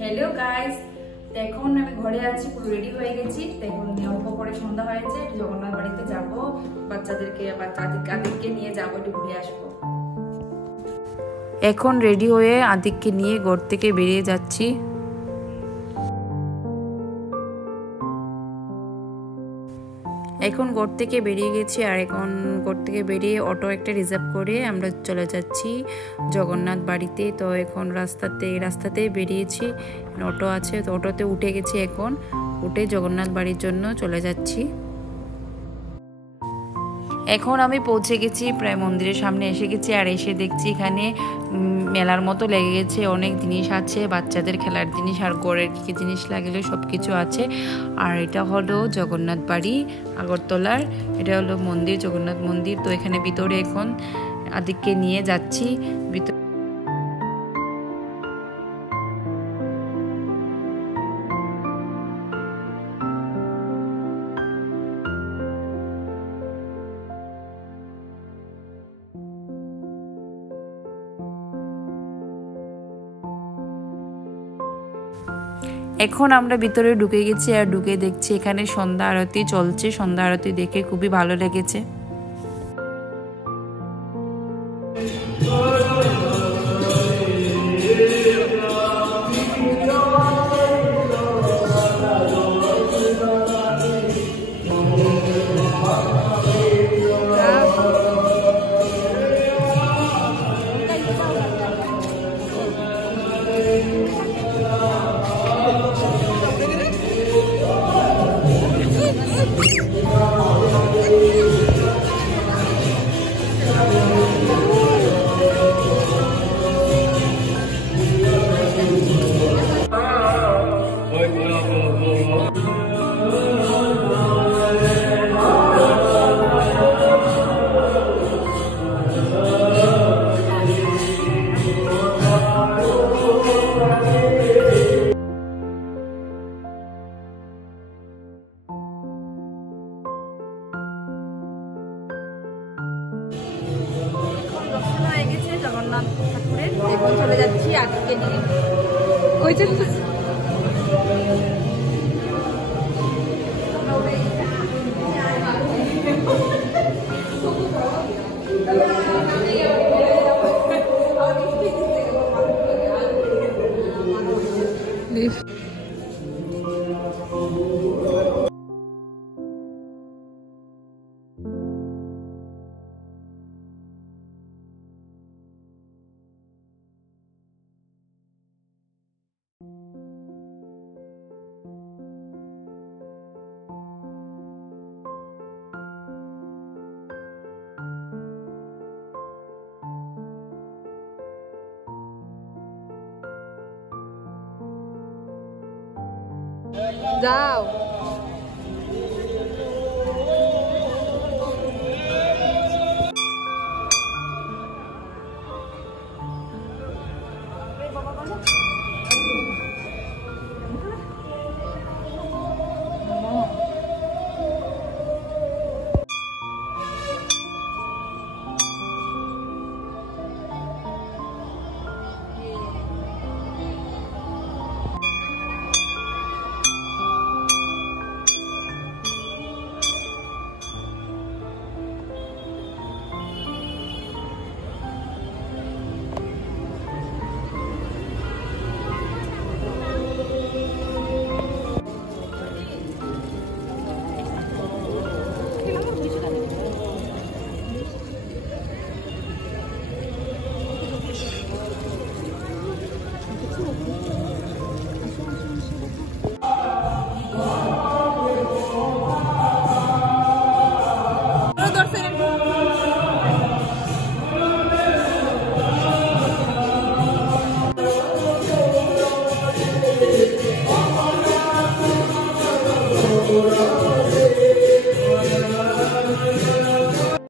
Hello guys, এখন আমি ঘরে আছি, পুরো রেডি হয়ে গেছি। এখন অল্প পরে সন্ধ্যা হয়েছে, জগন্নাথ বাড়িতে যাব, আদিককে নিয়ে যাবো, একটু ঘুরে আসবো। এখন রেডি হয়ে আদিককে নিয়ে ঘর থেকে বেরিয়ে যাচ্ছি। এখন ঘর থেকে বেরিয়ে গেছি, আর এখন ঘর থেকে বেরিয়ে অটো একটা রিজার্ভ করে আমরা চলে যাচ্ছি জগন্নাথ বাড়িতে। তো এখন রাস্তাতে বেরিয়েছি, অটো আছে, তো অটোতে উঠে গেছি। এখন উঠে জগন্নাথ বাড়ির জন্য চলে যাচ্ছি। এখন আমি পৌঁছে গেছি, প্রায় মন্দিরের সামনে এসে গেছি। আর এসে দেখছি এখানে মেলার মতো লেগে গেছে, অনেক জিনিস আছে, বাচ্চাদের খেলার জিনিস আর গড়ের কী জিনিস লাগলে সব কিছু আছে। আর এটা হলো জগন্নাথ বাড়ি আগরতলার, এটা হলো মন্দির, জগন্নাথ মন্দির। তো এখানে ভিতরে এখন আদিককে নিয়ে যাচ্ছি ভিতরে। এখন আমরা ভিতরে ঢুকে গেছি, আর ঢুকে দেখছি এখানে সন্ধ্যা আরতি চলছে। সন্ধ্যা আরতি দেখে খুবই ভালো লেগেছে। জগন্নাথ ঠাকুরের এখন চলে যাচ্ছি আদিকে নিয়ে। কই যাচ্ছি? যাও